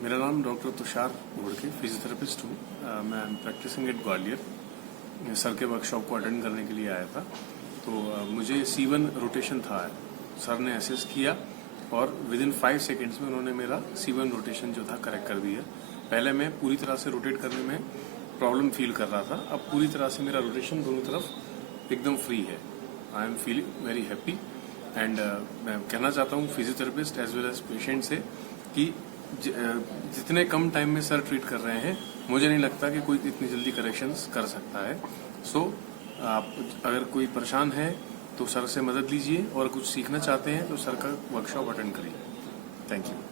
मेरा नाम doctor Tushar घोड़के, physiotherapist हूँ। मैं प्रैक्टिसिंग एट ग्वालियर। सर के वर्कशॉप को अटेंड करने के लिए आया था। तो मुझे C1 रोटेशन था। सर ने असेस किया और विद इन 5 सेकेंड्स में उन्होंने मेरा C1 रोटेशन जो था करेक्ट कर दिया। पहले मैं पूरी तरह से रोटेट करने में प्रॉब्लम फील कर रहा था, अब पूरी तरह से मेरा रोटेशन दोनों तरफ एकदम फ्री है। I am feeling very happy and मैं कहना चाहता हूँ physiotherapist as well as patient से कि जितने कम टाइम में सर ट्रीट कर रहे हैं, मुझे नहीं लगता कि कोई इतनी जल्दी करेक्शंस कर सकता है। सो आप अगर कोई परेशान है तो सर से मदद लीजिए और कुछ सीखना चाहते हैं तो सर का वर्कशॉप अटेंड करिए। Thank you.